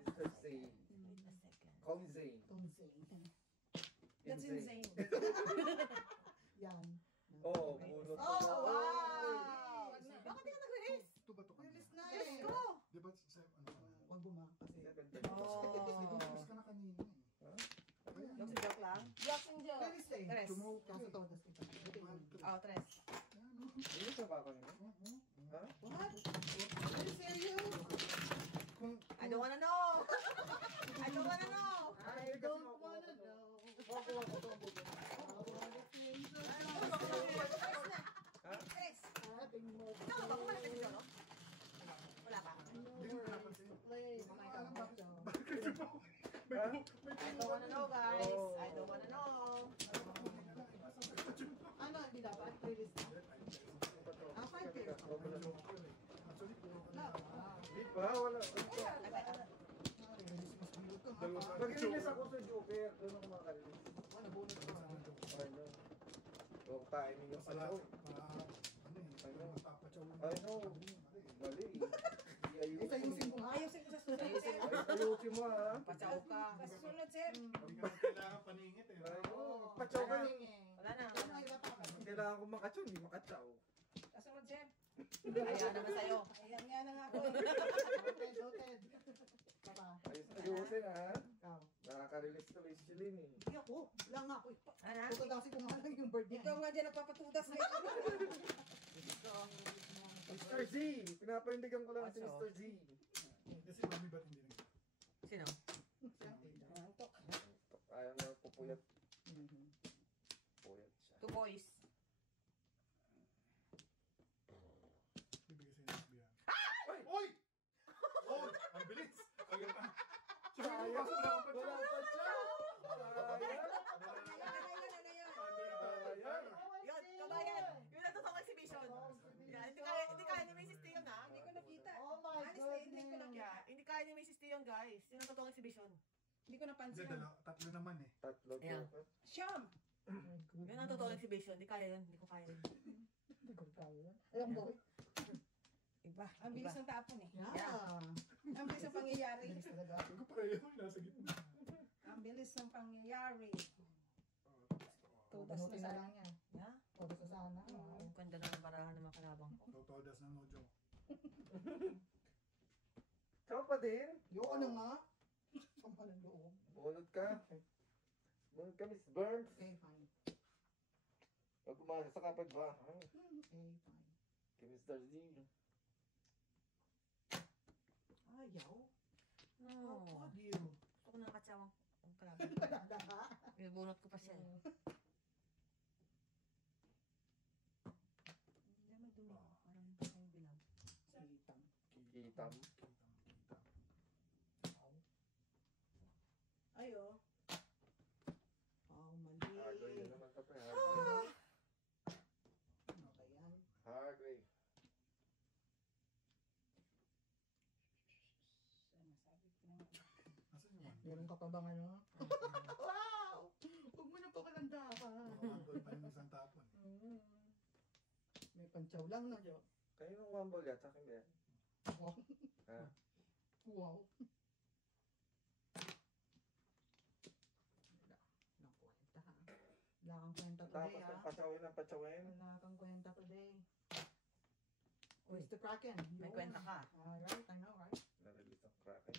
Mr. Z. Wait a second. Call me Zane. Tom Zane. That's insane. Yan. Oo, bunot Oh, ako. wow! Wag na. Bakit di ka nag-release? Ito ba ito kanina? Release na Let's eh. go! Di ba sa ano? Wag buma kasi. 7:30. Oh. Second place ka na kanina eh. siya ba kanina? Ha? What? Are you serious? I don't wanna know! I don't wanna know! I don't wanna know. Makuha ko ito ang buto. Ha? Chris! Ating mo. Ikaw ba? Wala ka dito, no? Wala ka. Play my kapacho. Ha? I don't wanna know, guys. I don't wanna know. Ano, hindi dapat? Playlist na. Ah, 5 years. Di ba? Wala. Ay, Mag-release ako sa Joker. Doon ako makalinis. Ano? Yung timing yung ano. I know. Mali. Ayusin ko nga. Ayusin ko sa susunod, sir. Ayusin mo ha. pachaw ka. Sa susunod, sir. Kailangan paningit eh. Ano? Patsaw ka. Wala na. Kailangan ko makatsaw. Hindi makatsaw. Sa sunod, sir. Ayan naman sa'yo. Ayan nga na nga po. Noted. Papa. Ayusin ha. Ikaw. Nakaka-release tuloy si Lynn eh. Hindi ako. Wala nga ako. Ano? Ito kasi kung ano yung bird niya. Ikaw nga dyan nagpapatudas na ito. Mr. Z! Pinapaindigan ko lang si Mr. Z. Kasi mami ba't hindi nag- Sino? Antok. Ayaw na pupuyat. Puyat siya. Two boys. bibigay sa'yo ng sabihan? Oy! Oh, ang bilis! Agad na. Sabi ko, pasok na akong patsa. Wala pa siya! Yun, kabayan. Yun ang totoong exhibition. Yan, hindi kaya ni Mrs. T yun, ha? Hindi ko nakita. Oh my Honestly, hindi ko God. nakita. Yeah, hindi kaya ni Mrs. T yun, guys. Yun ang totoong exhibition. Hindi ko Hindi, napansin. tatlo naman eh. Tatlo Ayan. to. Siyam. Yun ang totoong exhibition. Hindi kaya yun. Hindi ko kaya yun. Ayun, boy. Iba. Ang bilis ng tapon eh. Yeah. Ang bilis ng pangyayari. Bilis talaga. Hindi ko pareho, nasa gitna. Ang bilis ng pangyayari. Tudas na Banutin na sana. lang yan. Yeah. Todo sa sana. Ang ganda ng barahan ng mga kalabang ko. Totodas ng no joke. Ikaw pa din? Yung ano nga? Sama ng loob. Bunod ka. Bunod ka, Miss Burns. Okay, fine. Huwag umasa sa kapitbahay. Okay, fine. Kay Mr. Z. Ayaw. No. How do you? Gusto ko ng katsawang ang kalabang. Wala na. Binubunot ko pa siya. Hindi naman dumi. Parang may bilang. Kitang. Kitam. Ayo. Oh, mali. Hard way na naman ito. Ano ba yan? Hard way. Nasaan yung one? Meron ka pa bang ano? Wow! Huwag mo na po kalandakan. Andun pa yung isang tapon. May pantsaw lang na, Jo. Kayo nung wambol yata. Akin ba yan? Wow. Ha? Wow. Nakwenta ha. Wala kang kwenta today Tapos ha. ang patsawin ang patsawin. Wala kang kwenta today. Where's the Kraken? May kwenta ka. Alright, I know, right? Na-release ang Kraken.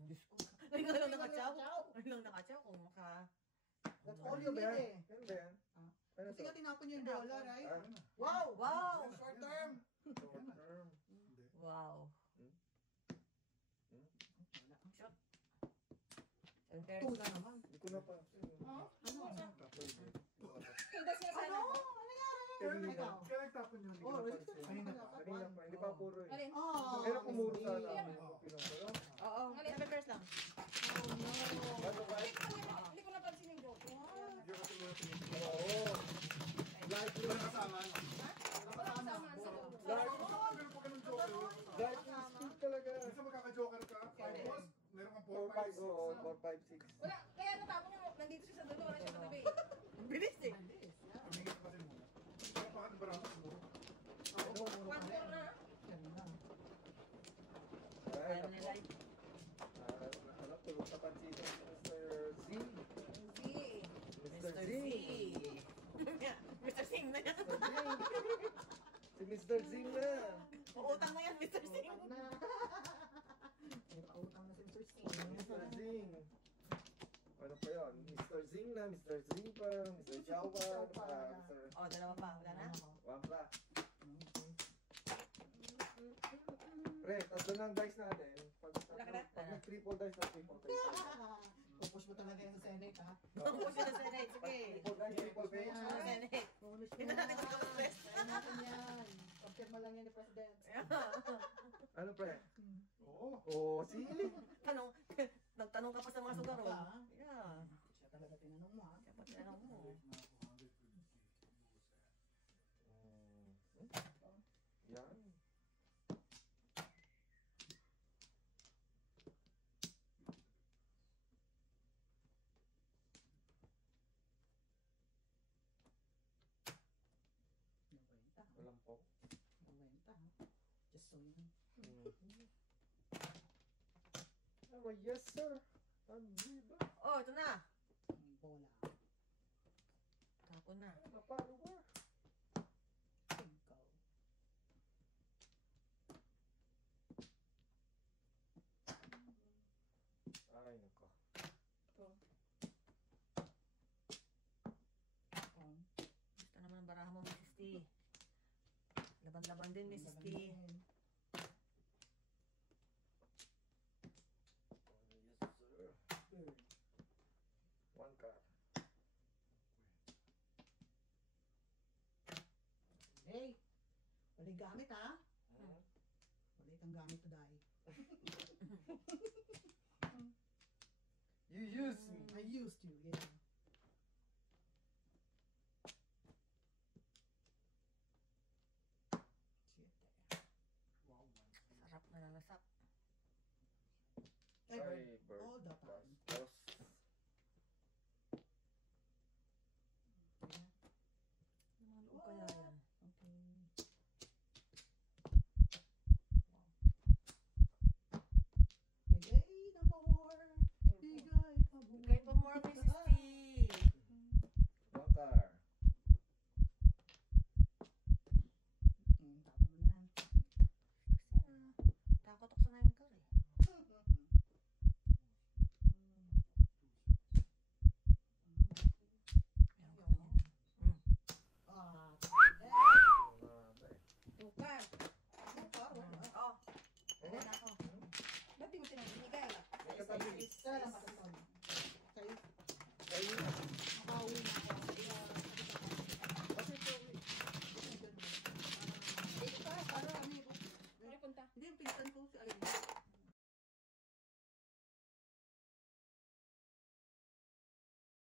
Diyos ko. Ay, nga lang nakatsaw. Ay, lang nakatsaw. Kung maka... That's all you Ano ba need yan? eh. Ano ba yan? Ah. Ano Kasi to? nga tinapon niyo yung bola, right? Ah, Wow! Wow! Short term! short term. Hindi. Wow. Wala. Shot. Center. Tula naman. Hindi ko na pa. Ano? Tudas na sana. Ano? Ano nangyari? Ikaw. Kaya nagtapon yun. Oh, really? Kanina pa. Kanina pa. Hindi pa puro eh. Alin? Oh, Kaya pumuro sana. Miss Oo. Pinungkulo. Oo. 7 pairs lang. Oh, no. Ano ba? Hindi ko napansin yung joke. Hindi ko kasi tingin. Oo. Like Wala kasama. Wala kasama sa loob. Like, Meron pa ganun joker. like yung speed talaga. Minsan magkaka-joker ka. Tapos, meron kang 4, 5, 4, 5, 6. oo. 4, 5, 6. Wala, kaya natapon yung nandito siya sa dulo, wala siya sa tabi. Bilis eh. Bilis, yeah. Tumingin ka kasi muna. Kaya bakit barang siguro? Ako, puro One pa more rin. na. Yan na. Ay, Kaya nako. nila. Ano, tulog sa pansito. Mr. Z. Sige. Mr. Mr. Z. Z. Mr. Singh na yan. Mr. Z. Si Mr. Z na. Uutang mo yan, Mr. Singh. Utang na. May pautang na si Mr. Singh. Mr. Zing. Ano pa yun? Mr. Zing na, Mr. Zing pa, Mr. Jawa, Mr. Oh, dalawa pa. Wala na? Wampa. Ito na ang dice natin. Pag nag-triple dice na triple dice. Pupush mo talaga yan sa Senate, ha? Pupush mo sa Senate, sige. Triple dice, triple dice. Pupush mo sa Senate. Bonus mo. Tingnan natin kung mag-press. Kaya natin yan. Confirm lang yan ni President. Ano pre? Oo. Oo, sili. Nagtanong ka pa sa mga sugaro. Ka, ha? Yeah. Siya talaga tinanong mo, ha? Dapat tinanong mo. Yan. Nabenta, ha? Walang po. Nabenta, ha? Just so you know. Oh, yes sir. Andriba. Oh, ito na. Ang bola. Tapon na. Napalo ba? Cinco. Ay, nako. On. Gusto naman ang baraha mo, Mrs. T. Laban-laban din, Mrs. T. Oh, yes sir. Third. One card. Hey! Walang gamit, ha? Hmm? Wala itong gamit to die. You use me. I used you, yeah. Shit. Sarap na lalasap. Ever. Ay,